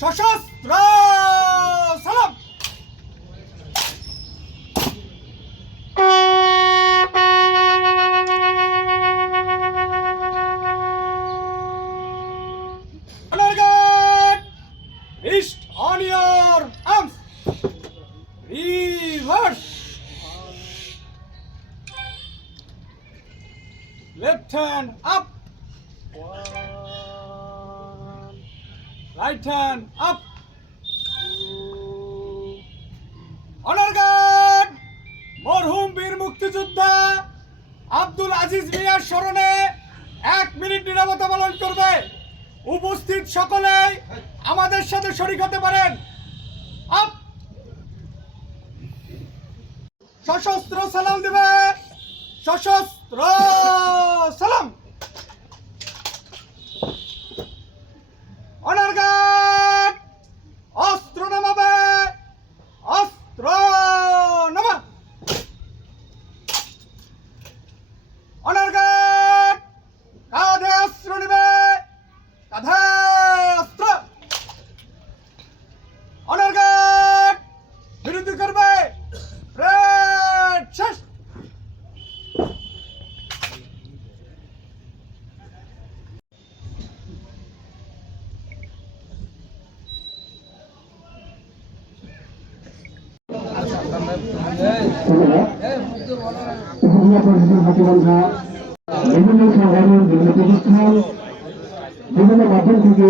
সশস্ত্র সালাম। Honor guard, east on your arms. Reverse. Left hand up. Right hand up. Honor guard, মরহুম বীর মুক্তিযোদ্ধা আব্দুল আজিজ মিয়ার স্মরণে 1 মিনিট নীরবতা পালন করবে। উপস্থিত সকলে আমাদের সাথে শরীক হতে পারেন। আপ, সশস্ত্র সালাম দিবে। সশস্ত্র সালাম। অনার গার্ড, অস্ত্র নামাবে। অস্ত্র নামা। অনার গার্ড, কাঁধে অস্ত্র নিবে। কাঁধে অস্ত্র। অনার গার্ড, বিরতি করবে। প্রেড শেষ। বিভিন্ন সংগঠন, বিভিন্ন প্রতিষ্ঠান, বিভিন্ন মাধ্যম থেকে